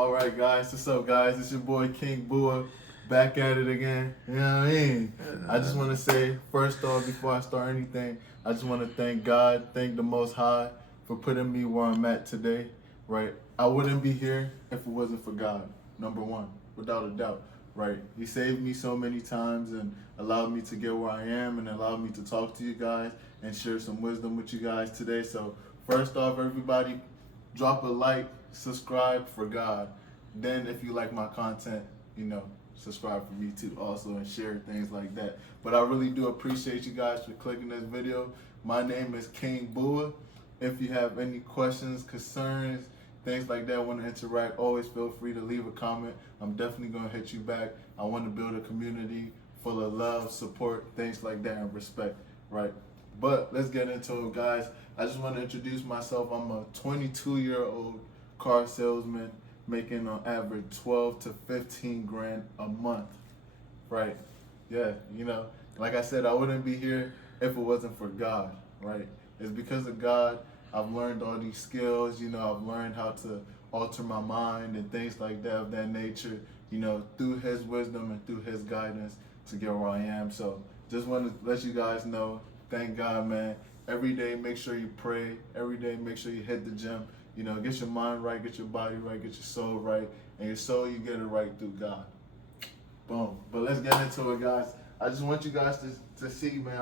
All right, guys. What's up, guys? It's your boy King Bua, back at it again. You know what I mean? I just want to say, first off, before I start anything, I just want to thank God, thank the Most High for putting me where I'm at today. Right? I wouldn't be here if it wasn't for God. Number one, without a doubt. Right? He saved me so many times and allowed me to get where I am and allowed me to talk to you guys and share some wisdom with you guys today. So, first off, everybody, drop a like, subscribe for God. Then, if you like my content, subscribe for me too, also, and share things like that. But I really do appreciate you guys for clicking this video. My name is King Bua. If you have any questions, concerns, things like that, want to interact, always feel free to leave a comment. I'm definitely going to hit you back. I want to build a community full of love, support, things like that, and respect, right? But let's get into it, guys. I just want to introduce myself. I'm a 22-year-old car salesman making on average 12 to 15 grand a month, right? Yeah, like I said, I wouldn't be here if it wasn't for God, right? It's because of God I've learned all these skills. I've learned how to alter my mind and things like that of that nature, through His wisdom and through His guidance to get where I am. So just want to let you guys know, thank God, man. Every day, make sure you pray. Every day, make sure you hit the gym. Get your mind right, get your body right, get your soul right. And your soul, you get it right through God. Boom. But let's get into it, guys. I just want you guys to see, man,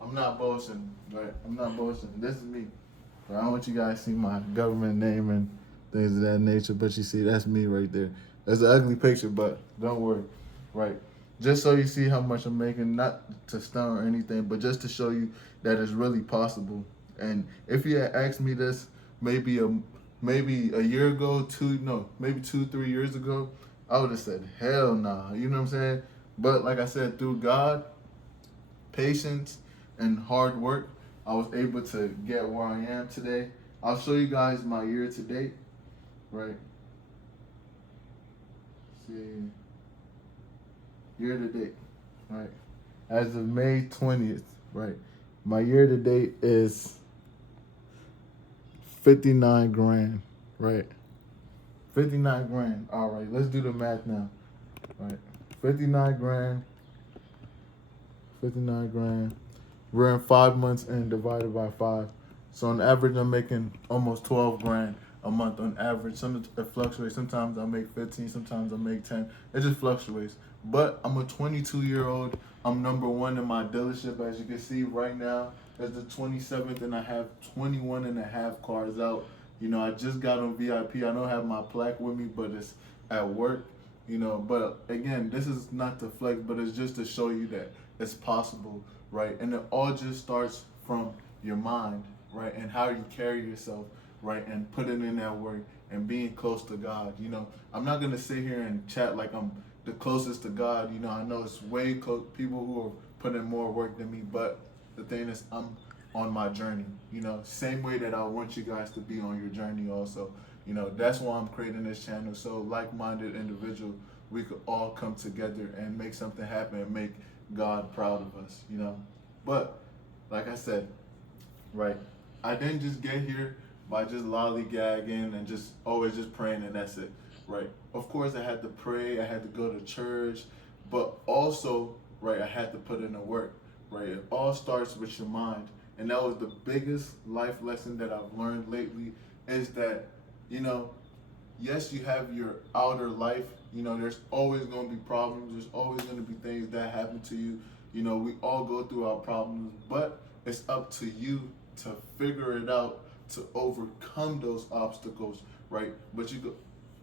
I'm not boasting, right? I'm not boasting. This is me. But I don't want you guys to see my government name and things of that nature, but you see, that's me right there. That's an ugly picture, but don't worry, right? Just so you see how much I'm making, not to stunt or anything, but just to show you that it's really possible. And if you had asked me this maybe a year ago, maybe 2, 3 years ago, I would have said, hell nah. You know what I'm saying? But like I said, through God, patience, and hard work, I was able to get where I am today. I'll show you guys my year to date, right? See, year to date, right? As of May 20th, right? My year to date is 59 grand, right? 59 grand. All right, let's do the math now, right? 59 grand, 59 grand. We're in 5 months and divided by 5. So on average, I'm making almost 12 grand a month on average. It fluctuates. Sometimes I make 15, sometimes I make 10. It just fluctuates. But I'm a 22-year-old. I'm number one in my dealership, as you can see right now. It's the 27th, and I have 21 and a half cars out. I just got on VIP. I don't have my plaque with me, but it's at work. But again, this is not to flex, but it's just to show you that it's possible, right? And it all just starts from your mind, right? And how you carry yourself, right? And putting in that work and being close to God. I'm not gonna sit here and chat like I'm the closest to God. I know it's way close, people who are putting more work than me, but the thing is, I'm on my journey. Same way that I want you guys to be on your journey also. That's why I'm creating this channel, so like-minded individual, we could all come together and make something happen and make God proud of us. But like I said, right, I didn't just get here by just lollygagging and just always just praying and that's it, right? Of course, I had to pray, I had to go to church, but also, right, I had to put in the work, right? It all starts with your mind. And that was the biggest life lesson that I've learned lately, is that, yes, you have your outer life. There's always going to be problems. There's always going to be things that happen to you. We all go through our problems, but it's up to you to figure it out, to overcome those obstacles, right? But you can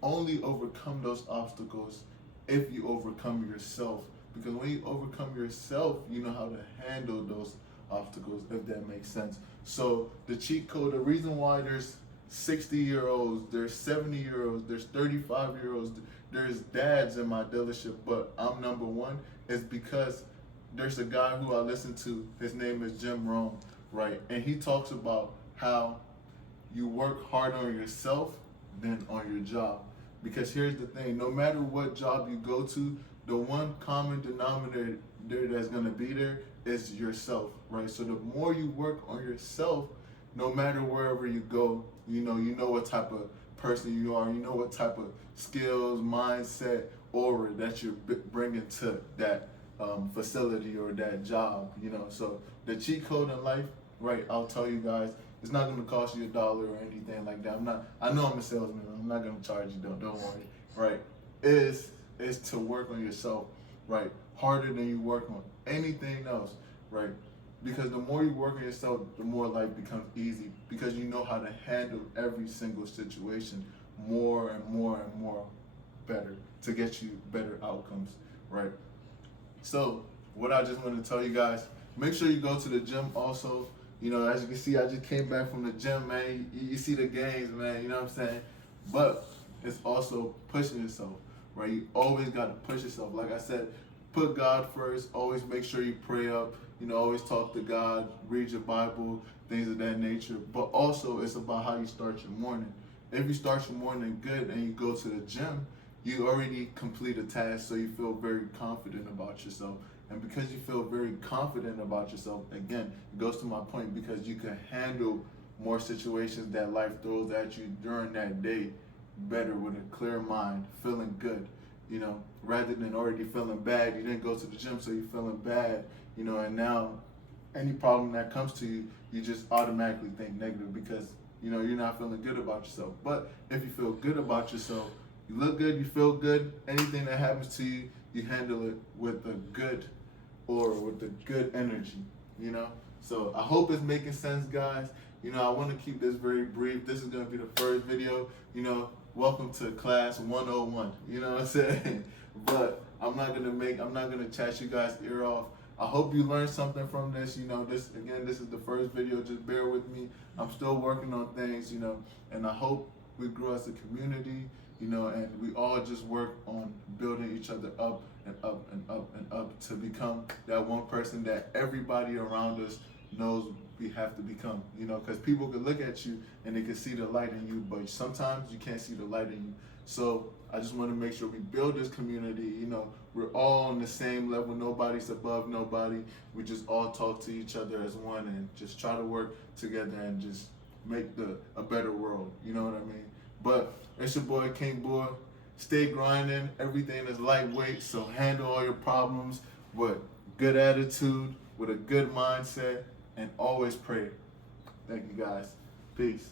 only overcome those obstacles if you overcome yourself. Because when you overcome yourself, you know how to handle those obstacles, if that makes sense. So the cheat code, the reason why there's 60-year-olds, there's 70-year-olds, there's 35-year-olds, there's dads in my dealership, but I'm number one, is because there's a guy who I listen to. His name is Jim Rohn, right? And he talks about how you work hard on yourself than on your job. Because here's the thing, no matter what job you go to, the one common denominator that's going to be there is yourself, right? So the more you work on yourself, no matter wherever you go, you know what type of person you are. You know what type of skills, mindset, aura that you're bringing to that facility or that job. You know, so the cheat code in life, right? I'll tell you guys, it's not going to cost you $1 or anything like that. I know I'm a salesman. I'm not going to charge you. Don't worry. Right? Is to work on yourself, right? Harder than you work on anything else, right? Because the more you work on yourself, the more life becomes easy because you know how to handle every single situation more and more and more better to get you better outcomes, right? So what I just want to tell you guys, make sure you go to the gym also. You know, as you can see, I just came back from the gym, man. You see the gains, man, you know what I'm saying? But it's also pushing yourself, right? You always got to push yourself. Like I said, put God first. Always make sure you pray up. You know, always talk to God, read your Bible, things of that nature. But also, it's about how you start your morning. If you start your morning good and you go to the gym, you already complete a task, so you feel very confident about yourself. And because you feel very confident about yourself, again, it goes to my point, because you can handle more situations that life throws at you during that day better with a clear mind, feeling good, you know, rather than already feeling bad. You didn't go to the gym, so you're feeling bad, you know, and now any problem that comes to you, you just automatically think negative because, you know, you're not feeling good about yourself. But if you feel good about yourself, you look good, you feel good, anything that happens to you, you handle it with a good aura, with a good energy, you know? So I hope it's making sense, guys. You know, I want to keep this very brief. This is going to be the first video, you know, welcome to class 101, you know what I'm saying? But I'm not going to chat you guys' ear off. I hope you learned something from this. You know, this is the first video. Just bear with me. I'm still working on things, you know, and I hope we grow as a community, you know, and we all just work on building each other up and up and up and up to become that one person that everybody around us knows we have to become, you know, because people can look at you and they can see the light in you, but sometimes you can't see the light in you. So I just want to make sure we build this community, you know, we're all on the same level, nobody's above nobody, we just all talk to each other as one and just try to work together and just make a better world, you know what I mean? But it's your boy King Boy. Stay grinding. Everything is lightweight, so handle all your problems with good attitude, with a good mindset, and always pray. Thank you guys. Peace.